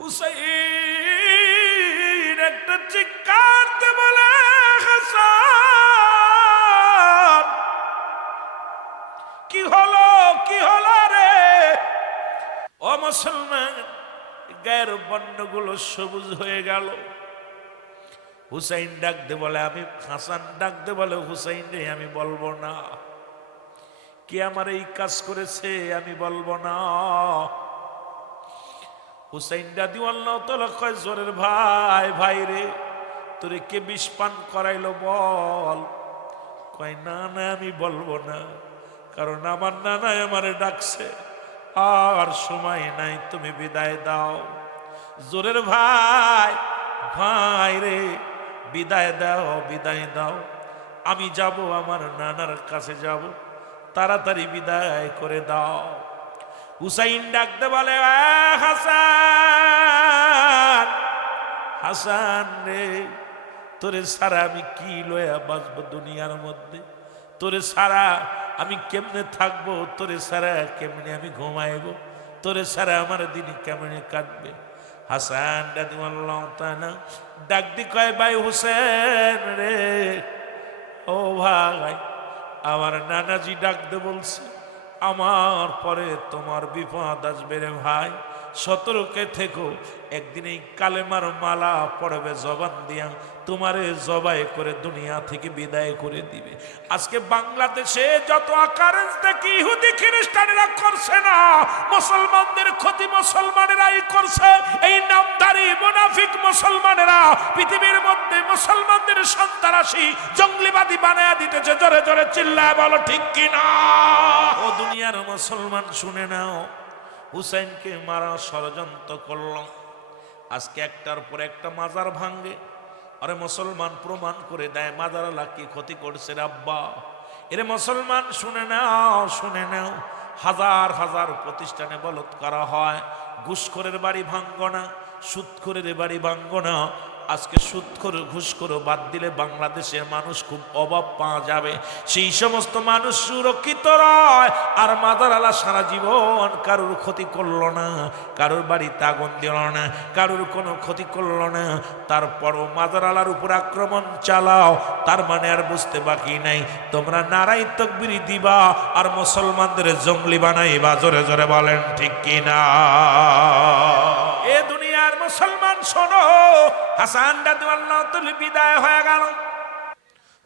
হুসাইন একটা চিৎকারতে বলে, হাসান কি হলো, কি হলো রে? ও মুসলমান, গায়ের বর্ণগুলো সবুজ হয়ে গেল। হুসাইন ডাক দে বলে, আমি হাসান ডাক দে বলে, হুসাইন রে আমি বলবো না, কে আমার এই কাজ করেছে আমি বলবো না। হুসাইন রাদিয়াল্লাহু তাআলা কয়, জোরের ভাই, ভাই রে তোরে কে বিষ পান করাইলো বল। কয় না না আমি বলবো না, কারণ আমার নানাই আমারে ডাকছে, আর সময় নাই, তুমি বিদায় দাও। জোরের ভাই, ভাই রে বিদায় দাও, বিদায় দাও, আমি যাব, আমার নানার কাছে যাব, তাড়াতাড়ি বিদায় করে দাও। হুসাইন ডাকতে বলে, হাসান, হাসান রে তোরে সারা আমি কি লয়া বাঁচবো দুনিয়ার মধ্যে? তোরে সারা আমি কেমনে থাকবো? তোরে সারা কেমনে আমি ঘুমাইবো? তোরে সারা আমার দিন কেমনে কাটবে? হাসান রাদিয়াল্লাহু তাআলা ডাক দি কয়, ভাই হুসেন রে, ও ভাই, আমার নানাজি ডাকতে বলছে, আমার পরে তোমার বিপদ আসবে রে ভাই, সতর্কে থেকো, একদিন এই কালেমার মালা পড়বে জবান দিয়া, তোমারে জবাই করে দুনিয়া থেকে বিদায় করে দিবে। আজকে বাংলাদেশে যত আকারেন্স দেখি ইহুদি খ্রিস্টানেরা করছে না, মুসলমানদের ক্ষতি মুসলমানেরাই করছে। এই নামধারী মুনাফিক মুসলমানেরা পৃথিবীর মধ্যে মুসলমানদের সন্ত্রাসী জঙ্গলিবাদী বানায়া দিতেছে। জোরে জোরে চিল্লায় বলো ঠিক কিনা? ও দুনিয়ার মুসলমান শুনে নাও, হুসাইনকে মারা ষড়যন্ত্র করল। আজকে একটার পর একটা মাজার ভাঙ্গে, আরে মুসলমান প্রমাণ করে দেয় মাজারালা কি ক্ষতি করছে আব্বা। এরে মুসলমান শুনে নাও, শুনে নাও, হাজার হাজার প্রতিষ্ঠানে বলৎ করা হয়, ঘুষখোরের বাড়ি ভাঙ্গ না, সুদখোরের বাড়ি ভাঙ্গ না। আজকে সুদখোর ঘুষখোর বাদ দিলে বাংলাদেশের মানুষ খুব অভাব পাওয়া যাবে। সেই সমস্ত মানুষ সুরক্ষিত রয়। আর মাজারালা সারা জীবন কারোর ক্ষতি করলো না, কারোর বাড়িতে আগুন দিল না, কারোর কোনো ক্ষতি করলো না, তারপরও মাজারালার উপর আক্রমণ চালাও। তার মানে আর বুঝতে বাকি নাই, তোমরা নারাই তাকবীর দিবা আর মুসলমানদের জঙ্গলি বানাইবা। জোরে জোরে বলেন ঠিক কিনা? এ দুনিয়ার মুসলমান শোনো, হাসান রাদিয়াল্লাহু তাআলা বিদায় হয়ে গেল,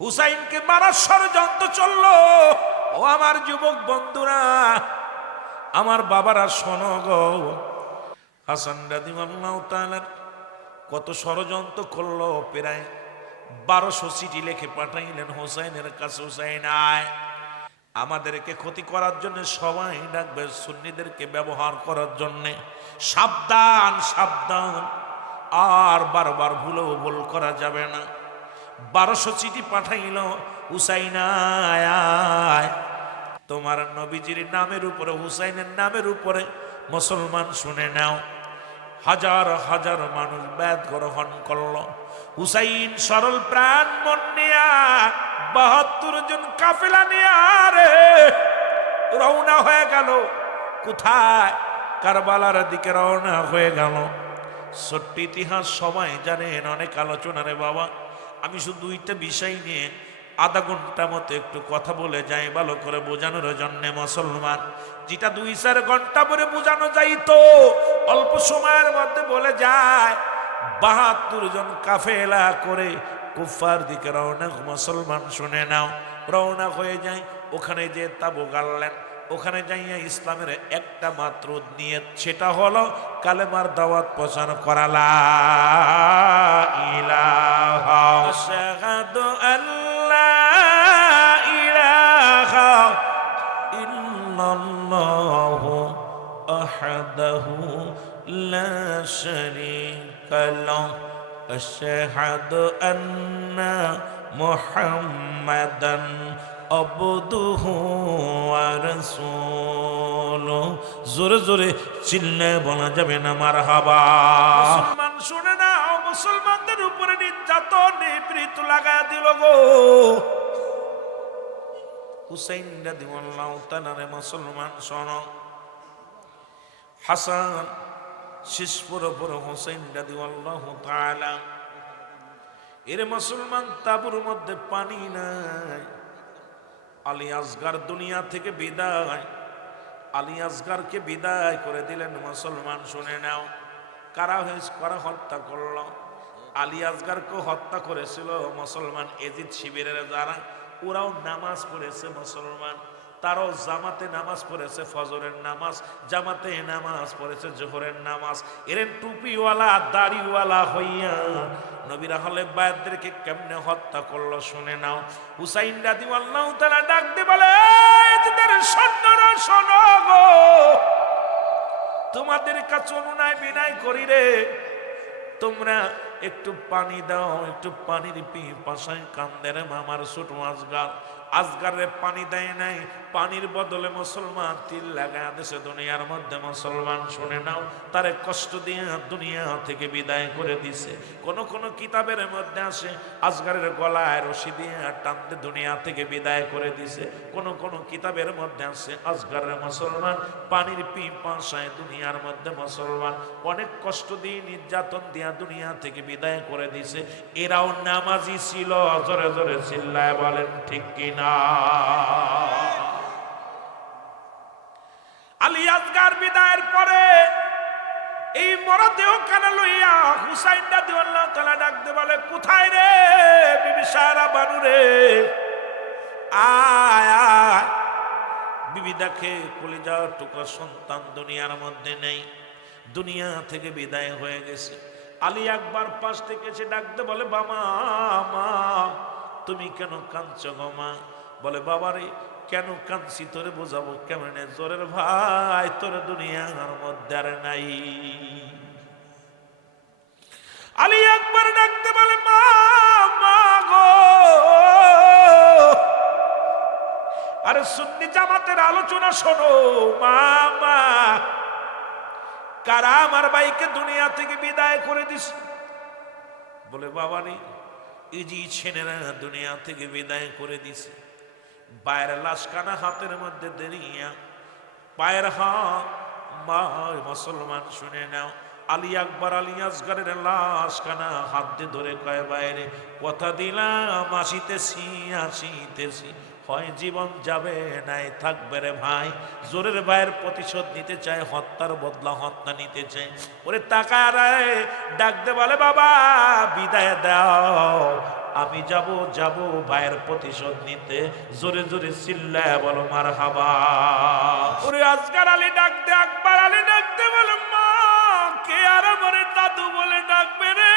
হুসাইনকে মারার ষড়যন্ত্র চললো। ও আমার যুবক বন্ধুরা, আমার বাবারা শোনো গো, হাসান রাদিয়াল্লাহু তাআলা কত ষড়যন্ত্র করলো। প্রায় 1200 চিঠি লিখে পাঠাইলেন হুসাইনের কাছে, হুসাইন আয়, আমাদেরকে ক্ষতি করার জন্য সবাই ডাকবে, সুন্নিদেরকে ব্যবহার করার জন্য, সাবধান সাবধান, আর বারবার ভুলেও ভুল করা যাবে না। 1200 চিঠি পাঠাইল, হুসাইন আয়, তোমার নবীজির নামের উপরে, হুসাইনের নামের উপরে মুসলমান শুনে নাও, হাজার হাজার মানুষ বেদ গ্রহণ করল। হুসাইন সরল প্রাণ মন নিয়া 72 জন কাফেলা নিয়া রে রওনা হয়ে গেল। কোথায়? কারবালার দিকে রওনা হয়ে গেল। ছোট্ট ইতিহাস সবাই জানেন, অনেক আলোচনা রে বাবা। আমি শুধু দুইটা বিষয় নিয়ে আধা ঘন্টা মতো একটু কথা বলে যাই, ভালো করে বোঝানোর জন্য মুসলমান। যেটা 2-4 ঘন্টা পরে বোঝানো যাইতো, অল্প সময়ের মধ্যে বলে যায়। 72 জন কাফেলা করে কুফার দিকে রওনা। মুসলমান শুনে নাও, রওনা হয়ে যায়। ওখানে যে তাবু গাড়লেন, ওখানে যাইয়া ইসলামের একটা মাত্র নিয়ত, সেটা হলো কালেমার দাওয়াত প্রচার করা, লা ইলাহা আশহাদু আল্লা ইলাহা ইল্লাল্লাহু আহাদাহু লা শারীকা লাহু আশহাদু আন্না মুহাম্মাদান আবদুহু ওয়া রাসূলুহু। জোরে জোরে চিল্লায় বলা যাবে না মারহাবা? মুসলমান শুনে না, মুসলমানদের উপরে নির্যাতন নিপীড়িত লাগায় দিল গো। হুসাইন রাদিয়াল্লাহু তাআলা মুসলমান শোনো, হাসান শেষ পর হোসেন রাদিয়াল্লাহু তাআলা। এর মুসলমান তাবুর মধ্যে পানি নাই। আলী আসগার দুনিয়া থেকে বিদায়, আলী আসগারকে বিদায় করে দিলেন। মুসলমান শুনে নাও, কারা হত্যা করল? আলী আসগারকে হত্যা করেছিল মুসলমান এজিদ শিবিরের যারা, ওরাও নামাজ পড়েছে মুসলমান, তারাও জামাতে নামাজ পড়েছে, ফজরের নামাজ জামাতে নামাজ পড়েছে, জোহরের নামাজ। এরেন টুপিওয়ালা দাড়িওয়ালা হইয়া নবীর আহলে বায়াতদেরকে কেমনে হত্যা করলো শুনে নাও। হুসাইন রাদিয়াল্লাহু তাআলা ডাক দিয়ে বলে, এদের সৈন্যরা শোনো গো, তোমাদের কাছে অনুনয় বিনয় করি রে, তোমরা একটু পানি দাও, একটু পানির পিপাসায় কান্দে রে আমার ছোট আসগার। আসগারে পানি দেয় নাই, পানির বদলে মুসলমান তিল লাগায় দেশে দুনিয়ার মধ্যে। মুসলমান শুনে নাও, তারে কষ্ট দিয়ে দুনিয়া থেকে বিদায় করে দিছে। কোন কোন কিতাবের মধ্যে আসে আসগারের গলায় রশি দিয়ে টানতে দুনিয়া থেকে বিদায় করে দিছে। কোন কোন কিতাবের মধ্যে আসে আসগারের মুসলমান পানির পিপাসায় দুনিয়ার মধ্যে মুসলমান অনেক কষ্ট দিয়ে নির্যাতন দিয়া দুনিয়া থেকে বিদায় করে দিছে। এরাও নামাজি ছিল। জোরে জোরে চিল্লায় বলেন ঠিক কিনা? আলী আসগার বিদায়ের পরে এই মরদেহ কানা লইয়া হুসাইন রাদিয়াল্লাহু তাআলা ডাকতে বলে, কোথায় রে বিবি সারা বানু রে, আয় আয়। বিবি দেখে কলিজার টুকরা সন্তান দুনিয়ার মধ্যে নেই, দুনিয়া থেকে বিদায় হয়ে গেছে। আলী আকবর পাশ থেকে এসে ডাকতে বলে, বাবা মা তুমি কেন কাঁদছো গো মা? বলে, বাবারে কেন কাঁদছি তোরে বোঝাবো কেমনে? জোরের ভাই তোর দুনিয়ার মধ্যে আর নাই। আলী আকবর ডাকতে বলে, মা মা গো, আরে সুন্নি জামাতের আলোচনা শোনো মা মা, কারা আমার ভাইকে দুনিয়া থেকে বিদায় করে দিস? বলে, বাবা রে এই যে ছেলেরা দুনিয়া থেকে বিদায় করে দিছে, বাইরের লাশখানা হাতের মধ্যে দেরিয়া পায়ের হাত মা। মুসলমান শুনে নাও, আলী আকবর আলী আসগরের লাশখানা হাত দিয়ে ধরে কয়, বাইরে কথা দিলাম আসিতেছি আসিতেছি, হয় জীবন যাবে নাই থাকবে রে ভাই। জোরের ভাইয়ের প্রতিশোধ নিতে চায়, হত্যার বদলা হত্যা নিতে চায়। ওরে তাকায় ডাক দে বলে, বাবা বিদায় দাও, আমি যাব যাব ভাইয়ের প্রতিশোধ নিতে। জোরে জোরে চিল্লায় বলো মারহাবা। ওরে আসগর আলী ডাক দে, আকবর আলী ডাক দে বলে, মা কে আর আমার দাদু বলে ডাকবে রে,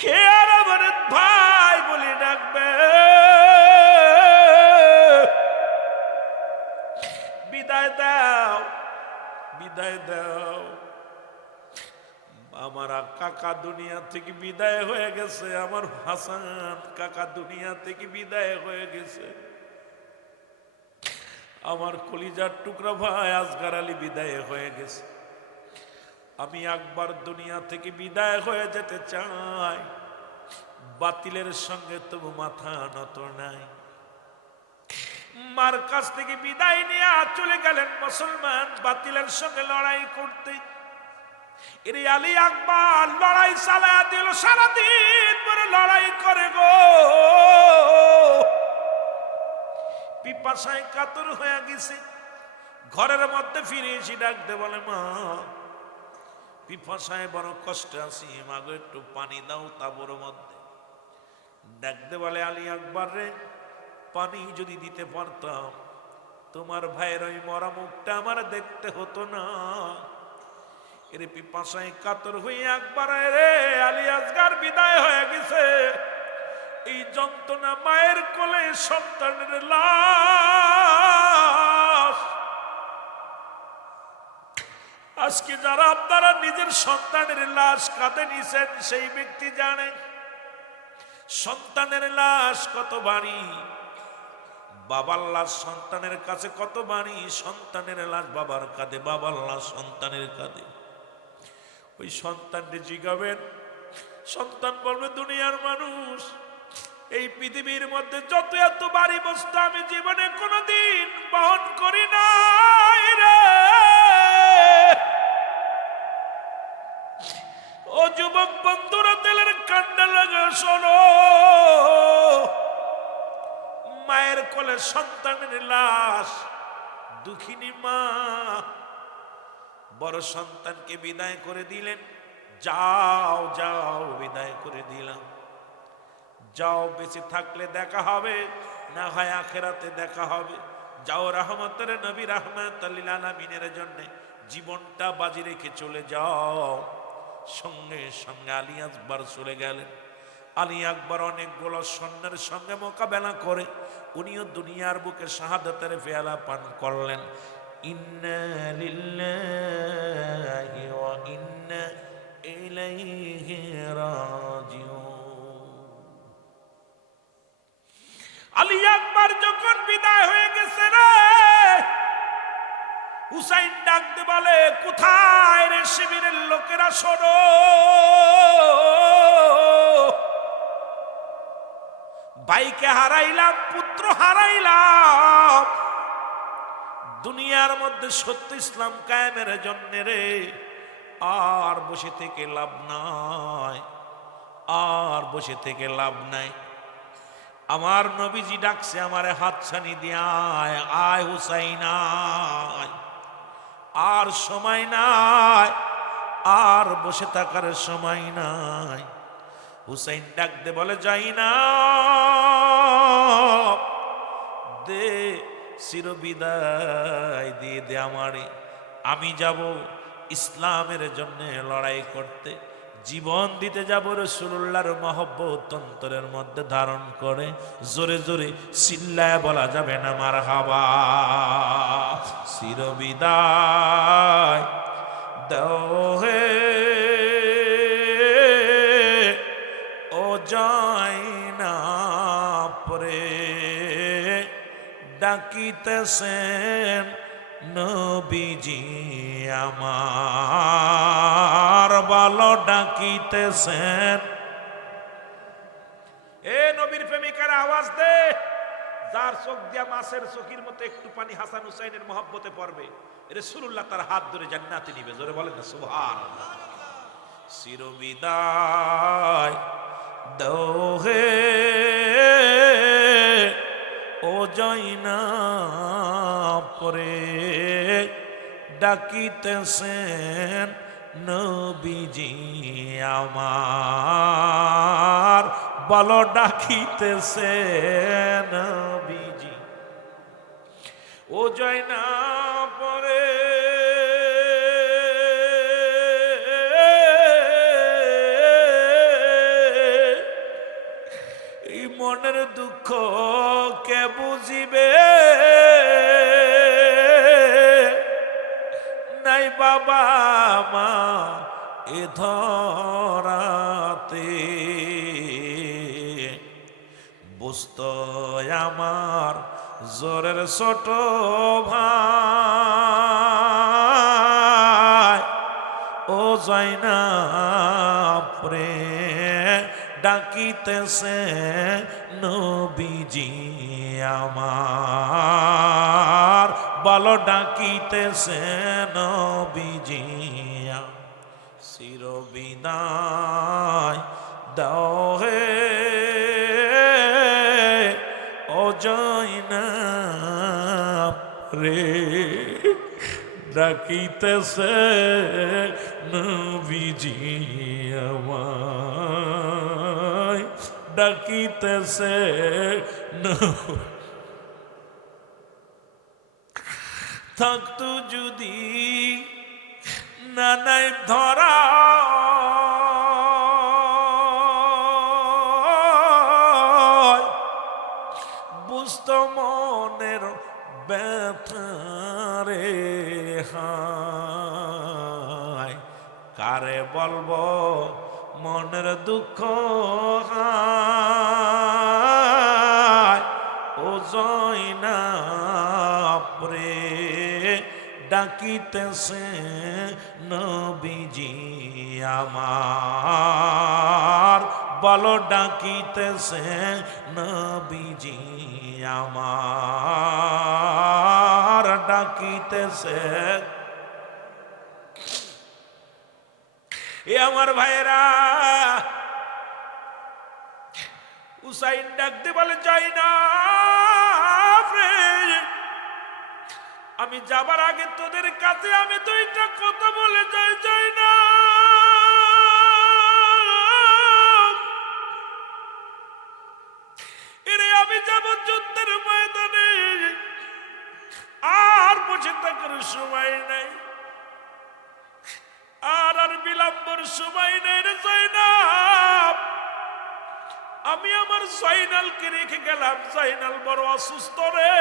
কে আর আমার ভাই বলে ডাকবে? বিদায় দাও বিদায় দাও। আমার কাকা দুনিয়া থেকে বিদায় হয়ে গেছে, আমার হাসান কাকা দুনিয়া থেকে বিদায় হয়ে গেছে, আমার কলিজার টুকরা ভাই আসগর আলী বিদায় হয়ে গেছে। আমি আকবর দুনিয়া থেকে বিদায় হয়ে যেতে চাই, বাতিলের সঙ্গে তবু মাথা নত নাই। মার কাছ থেকে বিদায় নিয়ে চলে গেলেন মুসলমান বাতিলের সঙ্গে লড়াই করতে। এর আলী আকবর লড়াই চালা দিল, সারাদিন পরে লড়াই করে গো, পিপাসায় কাতর হয়ে গেছে। ঘরের মধ্যে ফিরে এসে ডাকতে বলে, মা পিপাসায় বড় কষ্ট আছি, মাগো একটু পানি দাও তাবুর মধ্যে। ডাকতে বলে, আলী আকবর রে, পানি যদি দিতে পারতাম তোমার ভাইয়ের ওই মরা মুখটা আমার দেখতে হতো না। এর পিপাসায় কাতর হয়ে আকবর রে, আলী আসগর বিদায় হয়ে গেছে। এই যন্ত্রণা মায়ের কোলে সন্তানের লাশ। আজকে যারা আপনারা নিজের সন্তানের লাশ কাঁধে নিছেন, সেই ব্যক্তি জানে সন্তানের লাশ কত ভারী, বাবার লাশ সন্তানের কাছে কত ভারী। সন্তানের লাশ বাবার কাঁধে, বাবার লাশ সন্তানের কাঁধে। ওই সন্তানকে জিগাবেন, সন্তান বলবে, দুনিয়ার মানুষ এই পৃথিবীর মধ্যে যত এত ভারী বস্তু আমি জীবনে কোনোদিন বহন করি নাই রে। ও যুবক বন্ধুরা, তেলের কান্ডা লাগা শোনো, মায়ের কোলে সন্তানের লাশ, দুঃখিনী মা বড় সন্তানকে বিদায় করে দিলেন। যাও যাও, বিদায় করে দিলাম, যাও, বেঁচে থাকলে দেখা হবে, না হয় আখেরাতে দেখা হবে। যাও, রহমতের নবী রাহমাতুল লিল আলামিনের জন্য জীবনটা বাজি রেখে চলে যাও। সঙ্গে সঙ্গে আলী আকবর চলে গেলেন। আলী আকবর অনেকগুলো সৈন্যের সঙ্গে মোকাবেলা করে উনিও দুনিয়ার বুকে শাহাদাতের পেয়ালা পান করলেন। ইন্না লিল্লাহি ওয়া ইন্না ইলাইহি রাজিউন। আলী আকবর যখন বিদায় হয়ে গেছে রে, হুসাইন ডাকতে বলে, কোথায় রে শিবিরের লোকেরা, শোনো, ভাইকে হারাইলাম, পুত্র হারাইলাম, দুনিয়ার মধ্যে সত্য ইসলাম কায়েমের জন্য রে আর বসে থেকে লাভ নাই, আর বসে থেকে লাভ নাই। আমার নবীজি ডাকছে, আমারে হাতছানি দিয়ে আয়, আয় হুসাইন আয়, আর সময় নাই, আর বসে থাকার সময় নাই। হুসাইন ডাক দে বলে, যাই না, দে চিরবিদায় দিয়ে দে আমারে, আমি যাব ইসলামের জন্য লড়াই করতে, জীবন দিতে যাব রাসূলুল্লাহর মহব্বত অন্তরের মধ্যে ধারণ করে। জোরে জোরে চিল্লায় বলা যাবে না মারহাবা। চিরবিদায় দাও হে ও যায়না পরে, ডাকিতেছেন নবীজি আমার, বলো ডাকিতেছেন। এ নবীর প্রেমিকার আওয়াজ দে, যার চোখ দিয়া মাছের চোখের মতো একটু পানি হাসান হুসাইনের মহব্বতে পড়বে, রাসূলুল্লাহ তার হাত ধরে জান্নাতে নিবে। জোরে বলেন না সুবহানাল্লাহ। চিরবিদায় দাও হে ও যায়না পরে, ডাকিতেছেন নবীজি আমার, বলো ডাকিতেছেন নবীজি। ও যায়না পরে এই মনের দুঃখ কে বুঝিবে, নাই বাবা মা এ ধরাতে, বুঝতো আমার জোরের ছোট ভাই, ও যায়না পরে ডাকিতেছে নবীজি আমার, বলো ডাকিতেছে নবীজি। চিরবিদায় দাও হে ও যায়না রে, ডাকিতেছে নবীজি আমায়, ডাকিতেছে থাকতো যদি নানাই ধরা, বুঝতো মনের ব্যথারে হায়, কারে বলবো মনের দুঃখ হায়, ও যায়না পরে ডাকিতেছে নবীজি আমার, বলো ডাকিতেছে নবীজি আমার, ডাকিতেছে। এ আমার ভাইরা, হুসাইন ডাকতে বলে যাই না, আমি যাবার আগে তোদের কাছে আমি দুইটা কথা বলে যাই না। এরে আমি যাব যুদ্ধের ময়দানে, আর বসে থাকার সময় নাই, আর বিলম্বর সময় নেই রে জয়নাব। আমি আমার জয়নালকে রেখে গেলাম, জয়নাল বড় অসুস্থ রে।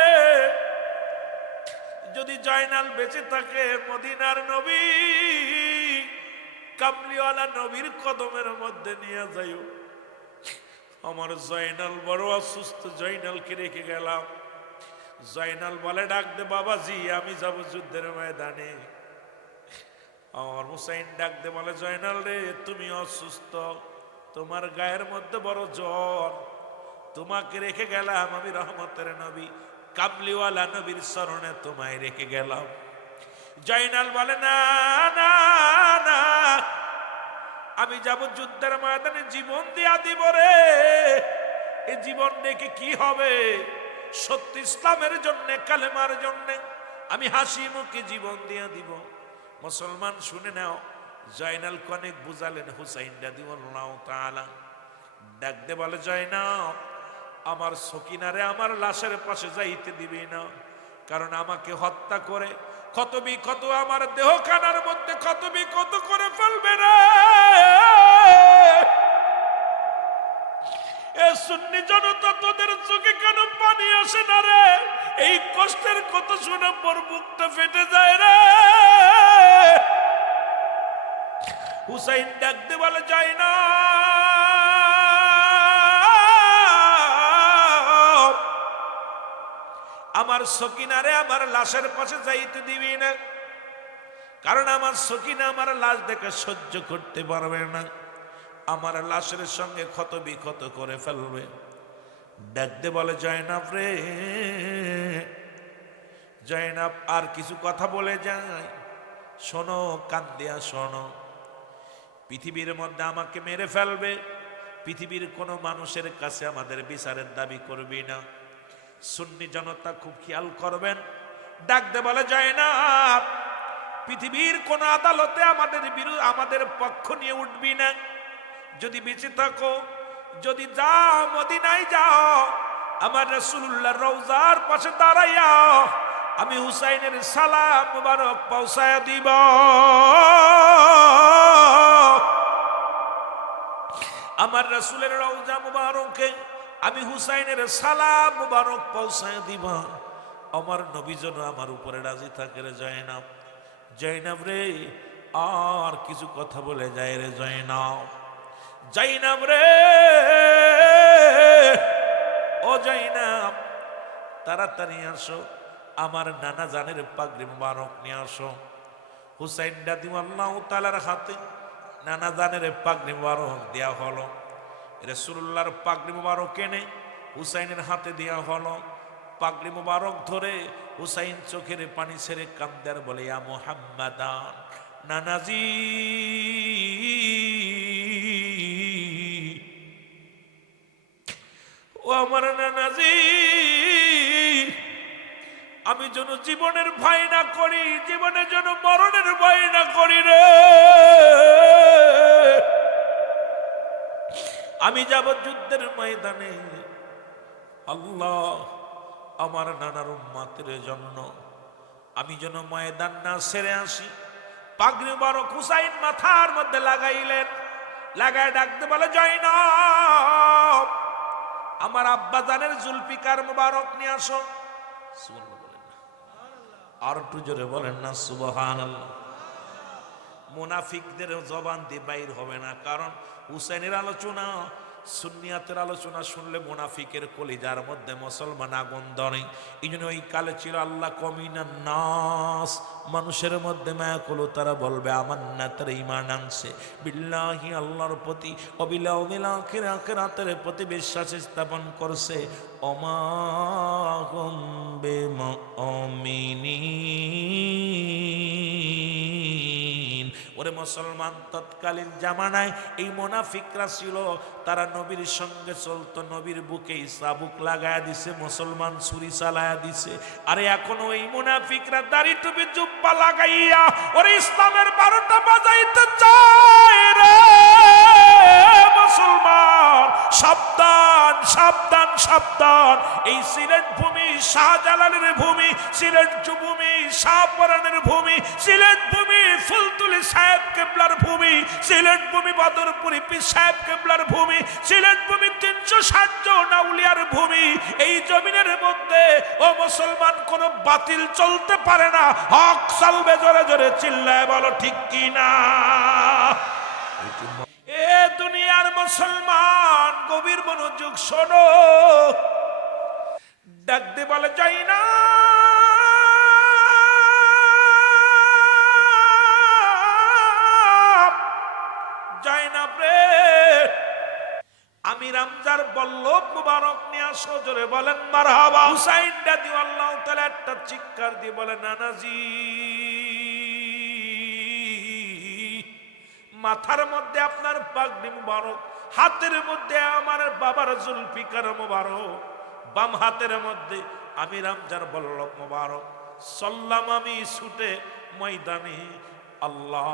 যদি জয়নাল বেঁচে থাকে মদিনার নবী কামলিওয়ালা নবীর কদমের মধ্যে নিয়ে যাইও। আমার জয়নাল বড় অসুস্থ, জয়নালকে রেখে গেলাম। জয়নাল বলে ডাক দে বাবাজি, আমি যাব যুদ্ধের ময়দানে। আমার হুসাইন ডাক দে বলে জয়নাল রে, তুমি অসুস্থ, তোমার গায়ের মধ্যে বড় জ্বর, তোমাকে রেখে গেলাম আমি রহমতের নবী কামলিওয়ালা নবীর শরণে তোমায় রেখে গেলাম। জয়নাল বলে না না না, আমি যাব যুদ্ধের ময়দানে, জীবন দিয়া দিব রে। এই জীবন রেখে কি হবে? সত্য ইসলামের জন্য, কালেমার জন্য আমি হাসি মুখে জীবন দিয়া দিব। মুসলমান শুনে নাও, জয়নাল অনেক বুঝালেন হুসাইন রাদিয়াল্লাহু তাআলা। ডাকতে বলে জয়নাল, আমার সকিনারে আমার লাশের পাশে যাইতে দিবি না, কারণ আমাকে হত্যা করে ক্ষত বিক্ষত আমার দেহখানার মধ্যে ক্ষত বিক্ষত করে ফেলবে রে। এ সুন্নি জনতা, তোদের চোখে কেন পানি আসে না রে? এই কষ্টের কথা শুনে পর বুকটা ফেটে যায় রে। হুসাইন ডাকতে বলে যায় না, আমার সকিনারে আমার লাশের পাশে যাইতে দিবি না, কারণ আমার সকিনা আমার লাশ দেখে সহ্য করতে পারবে না, আমার লাশের সঙ্গে ক্ষত বিক্ষত করে ফেলবে। ডাকতে বলে জয়নাব রে, জয়নাব আর কিছু কথা বলে যায়, শোনো, কান দিয়া শোনো। পৃথিবীর মধ্যে আমাকে মেরে ফেলবে, পৃথিবীর কোনো মানুষের কাছে আমাদের বিচারের দাবি করবি না। সুন্নি জনতা খুব খেয়াল করবেন। ডাকতে বলে যায় না, পৃথিবীর কোন আদালতে আমাদের পক্ষ নিয়ে উঠবি না। যদি বেঁচে থাকো, যদি যাও মদিনায় যাও, আমার রাসূলুল্লাহর রওজার পাশে দাঁড়াইয়া আমি হুসাইনের সালাম মুবারক পৌঁছায় দিব। আমার রাসূলের রওজা মুবারকে আমি হুসাইনের সালাম মুবারক পৌঁছায় দিব। আমার নবী যেন আমার উপরে রাজি থাকে রে জয়নাব। জয়নাব রে, আর কিছু কথা বলে যায় রে জয়নাব। জয়নাব রে, ও জয়নাব, তাড়াতাড়ি আসো, আমার নানা জানের পাগড়ি মুবারক নিয়ে আসো। হুসাইন রাদিয়াল্লাহু তাআলার হাতে নানা জানের পাগড়ি মুবারক দেয়া হলো। রাসূলুল্লাহর পাগড়ি মুবারক এনে হুসাইনের হাতে দেয়া হলো। পাগড়ি মুবারক ধরে হুসাইন চোখের পানি ছেড়ে কান্দার বলে, ইয়া মুহাম্মাদান, নানাজি ও আমার নানাজি, আমি যেন জীবনের ভয় না করি, জীবনের যেন মরণের ভয় না করি রে। আমি যাব যুদ্ধের ময়দানে, আল্লাহ আমার নানার উম্মতের জন্য আমি যেন ময়দান না ছেড়ে আসি। পাগড়ি মুবারক হুসাইন মাথার মধ্যে লাগাইলেন, লাগায় ডাকতে বলে জয়নাব, আমার আব্বা জানের জুলফিকার মুবারক নিয়ে আসো। সুবহানাল্লাহ বলেন না, আর একটু জোরে বলেন না সুবহানাল্লাহ। মুনাফিকদের জবান দিয়ে বাইর হবে না, কারণ হুসাইনের আলোচনা, সুন্নিয়াতের আলোচনা শুনলে মুনাফিকের কলিজার মধ্যে মুসলমান আগুন ধরে। এই জন্য ওই কালে ছিল আল্লাহ কমিনান নাস মানুষের মধ্যে মায়া করলো, তারা বলবে আমান্না, তারা ঈমান আনছে বিল্লাহি, আল্লাহর প্রতি, ওয়াবিল ইয়াউমিল আখির, আখিরাতের প্রতি বিশ্বাস স্থাপন করছে। ওমা হুম বিমুমিনিন। ওরে মুসলমান, তৎকালীন জামানায় এই মুনাফিকরা ছিল, তারা নবীর সঙ্গে চলতো, নবীর বুকে চাবুক লাগায়া দিছে, মুসলমান ছুরি চালায়া দিছে। আরে এখন ওই মুনাফিকরা দাড়ি টুপি জুব্বা লাগাইয়া ওরে ইসলামের 12টা বাজাইতে চায় রে মুসলমান। সাবধান সাবধান সাবধান, এই সিলেট ভূমি শাহজালালের ভূমি, সিলেট ভূমি শাহপরানের ভূমি, সিলেট ভূমি ফুলতুলি সাহেব কেবলার ভূমি, সিলেট ভূমি বদরপুরি পীর সাহেব কেবলার ভূমি, সিলেট ভূমি 360 জন আউলিয়ার ভূমি। এই জমিনের মধ্যে ও মুসলমান কোন বাতিল চলতে পারে না। হক চলবে, জোরে জোরে চিল্লায় বলো ঠিক কি না। এ দুনিয়ার মুসলমান গভীর মনোযোগ শোনো, ডাক দে বলে যাই না রে, আমি রামজার বল্লভ মুবারক নিয়ে আসো, জোরে বলেন মারহাবা। হুসাইন রাদিয়াল্লাহু তাআলা একটা চিৎকার দিয়ে বলে নানাজি। মাথার মধ্যে আপনার পাগড়ি মুবারক, হাতের মধ্যে আমার বাবার জুলফিকার মুবারক, বাম হাতের মধ্যে আমি রামজার বল্লভ মুবারক। চললাম আমি ছুটে ময়দানে, আল্লাহ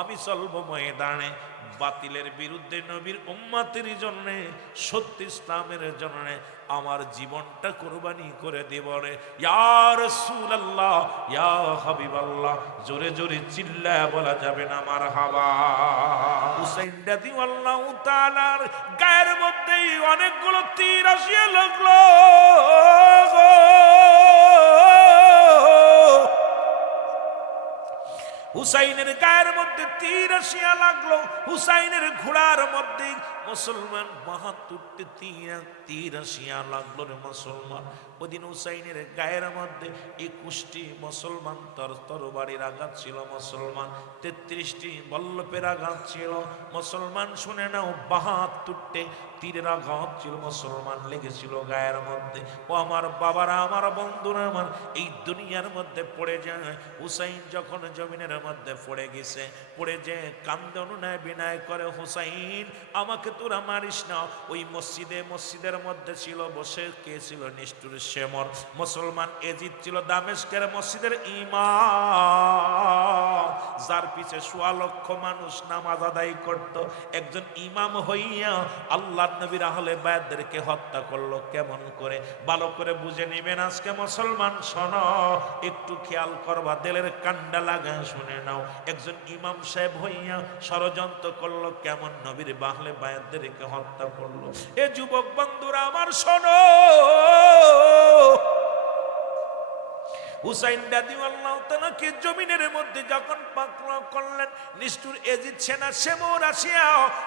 আমি চলবো ময়দানে, বাতিলের বিরুদ্ধে, নবীর উম্মতের জন্য, সত্য ইসলামের জন্য আমার জীবনটা কুরবানি করে দেব রে। ইয়া রাসূলুল্লাহ, ইয়া হাবিবাল্লাহ, জোরে জোরে চিল্লায়া বলা যাবে না মারহাবা। হুসাইন রাদিয়াল্লাহু তাআলার গায়ের মধ্যে অনেকগুলো তীর আসিয়া লাগলো। হুসাইনের গায়ের মধ্যে তীর আসিয়া লাগলো, হুসাইনের ঘোড়ার মধ্যে মুসলমান 72টি তীর আসিয়া লাগলো রে মুসলমান। ওদিন হুসাইনের গায়ের মধ্যে 21টি মুসলমান তরবারির আঘাত ছিল, মুসলমান 33টি বল্লভের আঘাত ছিল, মুসলমান শুনে নাও 72টি তীরের আঘাত ছিল, মুসলমান লেগেছিল গায়ের মধ্যে। ও আমার বাবারা, আমার বন্ধুরা, আমার এই দুনিয়ার মধ্যে পড়ে যায়। হুসাইন যখন জমিনের মধ্যে পড়ে গেছে, পড়ে যে কান্দে অনুনয় বিনয় করে, হুসাইন আমাকে তোরা মারিস না। ওই মসজিদের মধ্যে ছিল বসে, কে ছিল? নিষ্ঠুর শেমর মুসলমান এজিদ ছিল, দামেস্কের মসজিদের ইমাম, যার পিছে 1.25 লক্ষ মানুষ নামাজ আদায় করত। একজন ইমাম হইয়া আল্লাহর নবীর আহলে বায়াতদেরকে হত্যা করলো কেমন করে? ভালো করে বুঝে নেবেন আজকে মুসলমান, শোনো একটু খেয়াল করবা, দিলের কান্ডা লাগা শুনে নাও। একজন ইমাম সাহেব হইয়া ষড়যন্ত্র করলো কেমন? নবীর আহলে বায়াতদেরকে হত্যা করলো। এ যুবক বন্ধুরা আমার শোনো, হুসাইন রাদিয়াল্লাহু তাআলা কে জমিনের মধ্যে যখন পাকড়াও করলেন, নিষ্ঠুর এজিদ সেনা শেমর আসিয়া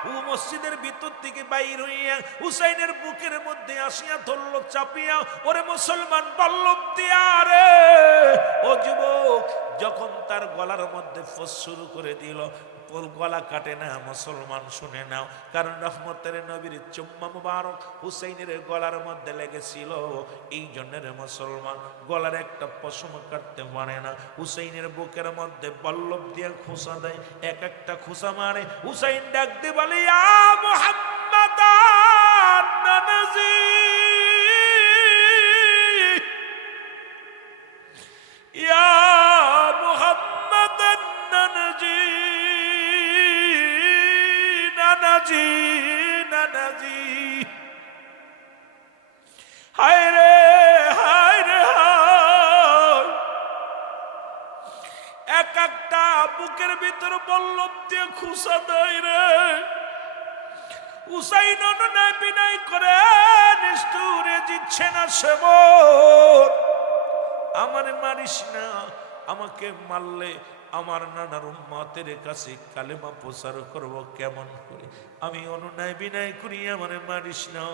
ও মসজিদের ভিতর থেকে বাইর হইয়া হুসাইনের বুকের মধ্যে আসিয়া ধরলো চাপিয়া, ওরে মুসলমান বল্লভ দিয়া রে। ও যুবক যখন তার গলার মধ্যে ফস শুরু করে দিল, গলা কাটে না মুসলমান, শুনে নাও, কারণ রহমতের নবীর চুম্মা মুবারক হুসাইনের গলার মধ্যে লেগেছিল। এই জন্য মুসলমান গলার একটা পশম কাটতে পারে না। হুসাইনের বুকের মধ্যে বল্লভ দিয়ে খোঁচা দেয়, এক একটা খোঁচা মারে। হুসাইন ডাক দিয়ে বলে ইয়া মুহাম্মাদান নানাজি, ইয়া মুহাম্মাদান নানাজি, নানাজি নানাজি। হায় রে হায় রে হায়, এক একটা বুকের ভিতর বল্লভ দিয়ে খুশা দেয় রে। হুসাইন অনুনয় বিনয় করে, নিষ্ঠুরে জিতছে না সেবর, আমারে মারিস না, আমাকে মারলে আমার নানার উম্মতের কাছে কালেমা প্রচার করব কেমন করে? আমি অনুনয় বিনয় করি, আমার মারিস না,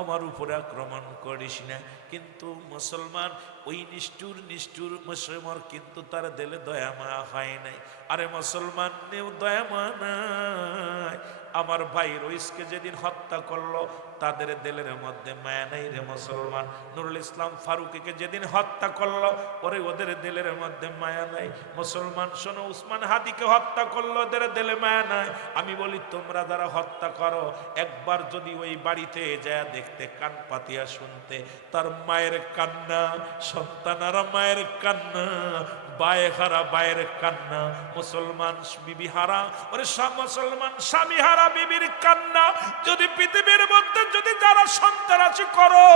আমার উপরে আক্রমণ করিস না। কিন্তু মুসলমান ওই নিষ্ঠুর নিষ্ঠুর মুসলমান কিন্তু তার দিলে দয়া মায়া হয় নাই। আরে মুসলমান নেও দয়া মায়া নাই। আমার ভাই রইসকে যেদিন হত্যা করলো তাদের দিলের মধ্যে মায়া নাই রে মুসলমান। নুরুল ইসলাম ফারুকীকে যেদিন হত্যা করলো ওদের দিলের মধ্যে মায়া নাই। মুসলমান শোনো, উসমান হাদিকে হত্যা করলো, ওদের দিলে মায়া নাই। আমি বলি তোমরা যারা হত্যা করো একবার যদি ওই বাড়িতে যায় দেখতে, কান পাতিয়া শুনতে, তার মায়ের কান্না, সন্তানারা মায়ের কান্না, বায়ে হারা বায়ের কান্না, মুসলমান বিবি হারা ওরে সব মুসলমান স্বামী হারা বিবির কান্না। যদি পৃথিবীর মধ্যে যদি যারা সন্ত্রাসী করো,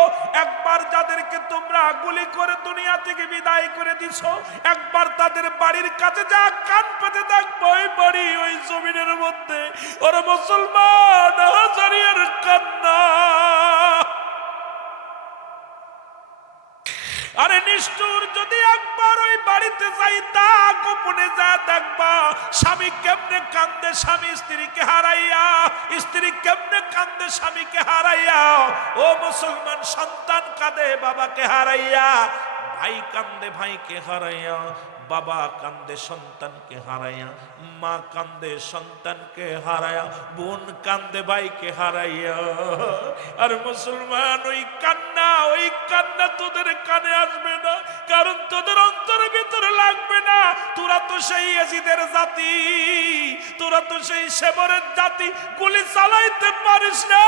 একবার যাদেরকে তোমরা গুলি করে দুনিয়া থেকে বিদায় করে দিছো, একবার তাদের বাড়ির কাছে যা কান পেতে দেখবো, ওই বাড়ি ওই জমিনের মধ্যে ওরা মুসলমান হাজারিয়ার কান্না। আরে নিষ্ঠুর যদি একবার ওই বাড়িতে যাই, তা গোপনে যা দেখবা স্বামী কেমনে কান্দে স্বামী স্ত্রীকে হারাইয়া, স্ত্রী কেমনে কান্দে স্বামীকে হারাইয়া। ও মুসলমান, সন্তান কাঁদে বাবাকে হারাইয়া, ভাই কান্দে ভাইকে হারাইয়া, বাবা কান্দে সন্তানকে হারাইয়া, মা কান্দে সন্তানকে হারাইয়া, বোন কান্দে ভাইকে হারাইয়া। আর মুসলমান ওই কান্না তোদের কানে আসবে না, কারণ তোদের অন্তরের ভিতরে লাগবে না। তোরা তো সেই ইয়াজিদের জাতি, তোরা তো সেই সেবরের জাতি, গুলি চালাইতে পারিস না।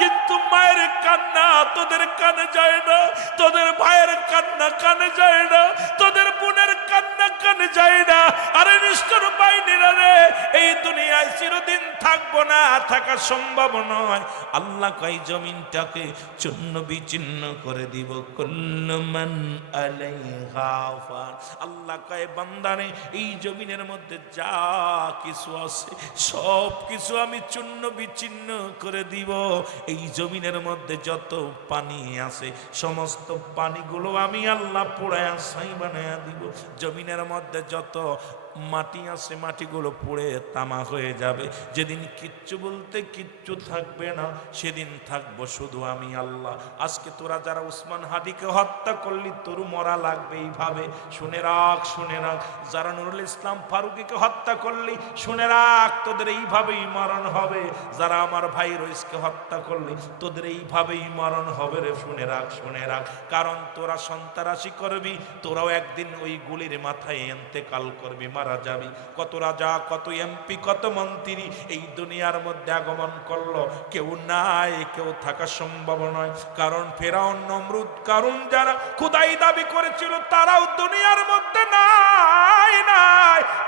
কিন্তু মায়ের কান্না তোদের কানে যায় না, তোদের ভাইয়ের কান্না কানে যায় না, তোদের বোনের কান্না কানে যায় না। আরে নিষ্ঠুর বাহিনীরা রে, এই দুনিয়ায় চিরদিন থাকবো না, থাকা সম্ভব নয়। আল্লাহ কয় জমিনটাকে চূর্ণ বিচ্ছিন্ন করে দিব। কুল্লু মান আলাইহা ফান। আল্লাহ কয় বান্দারে, এই জমিনের মধ্যে যা কিছু আছে সব কিছু আমি চূর্ণ বিচ্ছিন্ন করে দিব। এই জমিনের মধ্যে যত পানি আছে সমস্ত পানিগুলো আমি আল্লাহ পোড়ায়া ছাই বানায়া দিব। জমিনের মধ্যে যত মাটি আছে মাটিগুলো পুড়ে তামা হয়ে যাবে। যেদিন কিচ্ছু বলতে কিচ্ছু থাকবে না, সেদিন থাকবো শুধু আমি আল্লাহ। আজকে তোরা যারা উসমান হাদিকে হত্যা করলি, তোর মরা লাগবে এইভাবে। শুনে রাখ, শুনে রাখ। যারা নুরুল ইসলাম ফারুকীকে হত্যা করলি, শুনে রাখ, তোদের এইভাবেই মরণ হবে। যারা আমার ভাই রইসকে হত্যা করলি, তোদের এইভাবেই মরণ হবে রে। শুনে রাখ, শুনে রাখ। কারণ তোরা সন্ত্রাসী করবি, তোরাও একদিন ওই গুলির মাথায় ইন্তেকাল করবি, মারা যাবি। কত রাজা, কত এমপি, কত মন্ত্রী এই দুনিয়ার মধ্যে আগমন করলো, কেউ নাই, কেউ থাকা সম্ভব নয়। কারণ ফেরাউন, নমরুদ, কারুন যারা খোদাই দাবি করেছিল, তারাও দুনিয়ার মধ্যে নাই।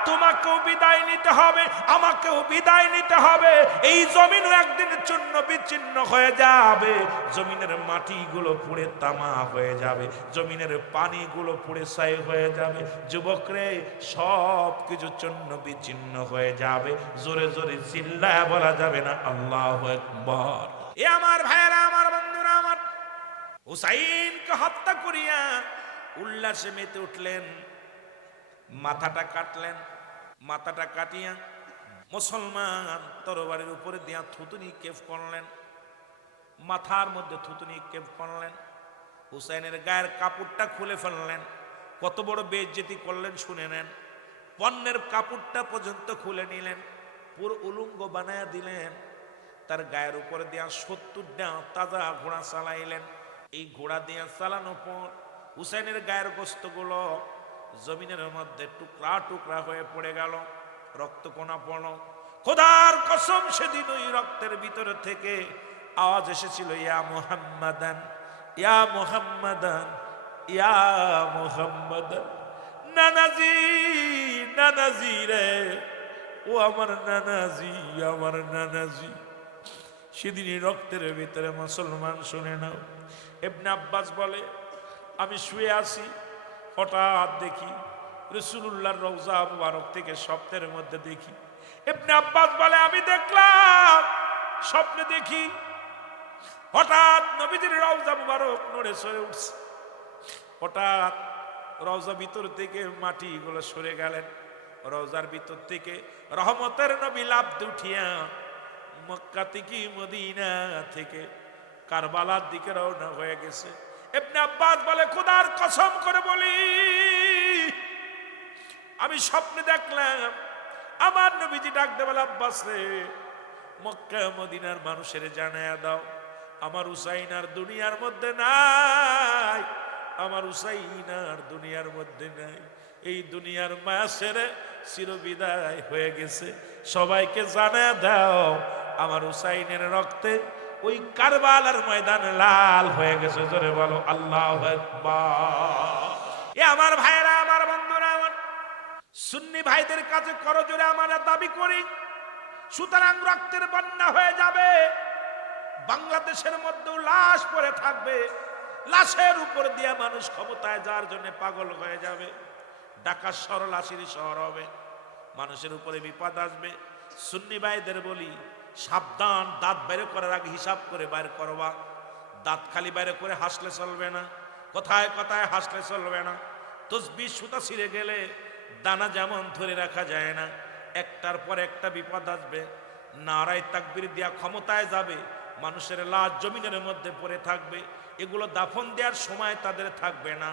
তোমাকেও বিদায় নিতে হবে, আমাকেও বিদায় নিতে হবে। এই জমিনও একদিন চূর্ণ বিচ্ছিন্ন হয়ে যাবে। জমিনের মাটিগুলো পুড়ে তামা হয়ে যাবে, জমিনের পানিগুলো পুড়ে ছাই হয়ে যাবে। যুবকরে, সব কিছু চূর্ণ বিচ্ছিন্ন হয়ে যাবে। জোরে জোরে চিল্লায় বলা যাবে না আল্লাহু আকবার। এ আমার ভাইয়েরা, আমার বন্ধুরা, আমার হুসাইনকে হত্যা করিয়া উল্লাসে মেতে উঠলেন। মাথাটা কাটলেন, মাথাটা কাটিয়া মুসলমান তরবারির উপরে দিয়া থুতুনি কেফ করলেন, মাথার মধ্যে থুতুনি কেফ করলেন। হুসাইনের গায়ের কাপড়টা খুলে ফেললেন। কত বড় বেইজ্জতি করলেন শুনে নেন। পণ্যের কাপড়টা পর্যন্ত খুলে নিলেন, পুরো উলঙ্গ বানায়া দিলেন। তার গায়ের উপরে দিয়া 70টা তাজা ঘোড়া চালাইলেন। এই ঘোড়া দিয়া চালানোর পর হুসাইনের গায়ের গোস্তগুলো জমিনের মধ্যে টুকরা টুকরা হয়ে পড়ে গেল, রক্তকণা পড়ল। খোদার কসম, সেদিন ওই রক্তের ভিতরে থেকে আওয়াজ এসেছিল, ইয়া মুহাম্মাদান, ইয়া মুহাম্মাদান, ইয়া মুহাম্মাদান। নানাজি, নানাজি রে, ও আমার নানাজি, আমার নানাজি। সেদিনই রক্তের ভিতরে মুসলমান শুনে নাও। ইবনে আব্বাস বলে, আমি শুয়ে আছি, হঠাৎ দেখি রাসূলুল্লাহর রওজা মুবারক থেকে স্বপ্নের মধ্যে দেখি। ইবনে আব্বাস বলে, আমি দেখলাম, স্বপ্নে দেখি হঠাৎ নবীজির রওজা মুবারক নড়ে সরে উঠছে। হঠাৎ রওজা ভিতর থেকে মাটিগুলো সরে গেলেন। রওজার ভিতর থেকে রহমতের নবী লাফ উঠিয়া মক্কা থেকে মদিনা থেকে কারবালার দিকে রওনা হয়ে গেছে। ইবনে আব্বাস বলে, খোদার কসম করে বলি, আমি স্বপ্নে দেখলাম আমার নবীজি ডাক দে বলে, আব্বাস রে, মক্কা মদিনার মানুষের জানায়া দাও আমার হুসাইন আর দুনিয়ার মধ্যে নাই, আমার হুসাইন আর দুনিয়ার মধ্যে নাই, এই দুনিয়ার মায়া ছেড়ে চিরবিদায় হয়ে গেছে। সবাইকে জানায়া দাও আমার হুসাইনের রক্তে ওই কারবালার ময়দান লাল হয়ে গেছে। জোরে বলো আল্লাহু আকবার। এ আমার ভাইরা, আমার বন্ধুরা, আমার সুন্নি ভাইদের কাছে করজোরে আমরা দাবি করি, সুতরাং রক্তের বন্যা হয়ে যাবে, বাংলাদেশের মধ্যেও লাশ পড়ে থাকবে, লাশের উপর দিয়ে মানুষ ক্ষমতায় যাওয়ার জন্য পাগল হয়ে যাবে, ঢাকা শহর লাশের শহর হবে, মানুষের উপরে বিপদ আসবে। সুন্নি ভাইদের বলি, সাবধান, দাঁত বাইরে করার আগে হিসাব করে বাইরে করবা। দাঁত খালি বাইরে করে হাসলে চলবে না, কথায় কথায় হাসলে চলবে না। তসবিহ সুতা ছিঁড়ে গেলে দানা যেমন ধরে রাখা যায় না, একটার পর একটা বিপদ আসবে। নারায়ে তাকবীর দিয়া ক্ষমতায় যাবে, মানুষের লাশ জমিনের মধ্যে পড়ে থাকবে, এগুলো দাফন দেওয়ার সময় তাদের থাকবে না,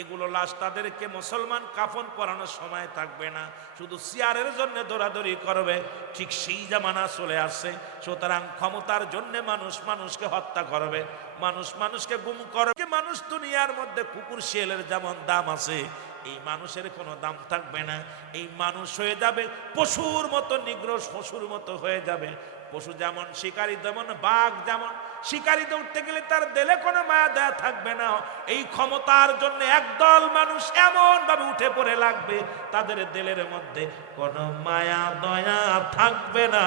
এগুলো লাশ তাদেরকে মুসলমান কাফন পরানোর সময় থাকবে না, শুধু চেয়ারের জন্য দৌড়াদৌড়ি করবে। ঠিক সেই জামানা চলে আসছে। সুতরাং ক্ষমতার জন্য মানুষ মানুষকে হত্যা করবে, মানুষ মানুষকে গুম করবে। মানুষ দুনিয়ার মধ্যে কুকুর শিয়ালের যেমন দাম আছে, এই মানুষের কোনো দাম থাকবে না। এই মানুষ হয়ে যাবে পশুর মতো, নিগ্রোষ পশুর মতো হয়ে যাবে। পশু যেমন শিকারী, যেমন বাঘ যেমন শিকারিতে উঠতে গেলে তার দেলে কোনো মায়া দয়া থাকবে না, এই ক্ষমতার জন্য একদল মানুষ এমন ভাবে উঠে পড়ে লাগবে, তাদের দেলের মধ্যে কোনো মায়া দয়া থাকবে না,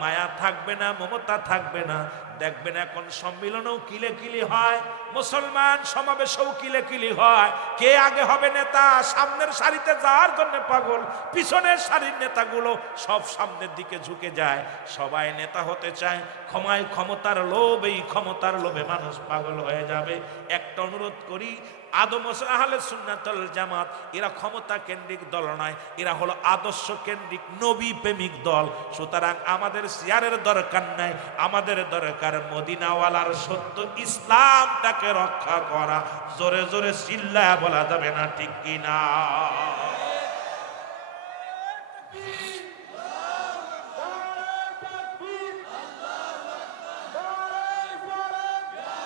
মায়া থাকবে না, মমতা থাকবে না। দেখবেন এখন সম্মিলনেও কিলেকিলি হয়, মুসলমান সমাবেশেও কিলেকিলি হয়। কে আগে হবে নেতা, সামনের সারিতে যাওয়ার জন্য পাগল, পিছনের সারির নেতাগুলো সব সামনের দিকে ঝুঁকে যায়, সবাই নেতা হতে চায়। ক্ষমতার লোভ, এই ক্ষমতার লোভে মানুষ পাগল হয়ে যাবে। একটা অনুরোধ করি, আদম আহলে সুন্নাতুল জামাত এরা ক্ষমতা কেন্দ্রিক দল নয়, এরা হলো আদর্শ কেন্দ্রিক নবী প্রেমিক দল। সুতরাং আমাদের চেয়ারের দরকার নাই, আমাদের দরকার মদিনাওয়ালার সত্য ইসলামটাকে রক্ষা করা। জোরে জোরে চিল্লায়া বলা যাবে না, ঠিক কিনা?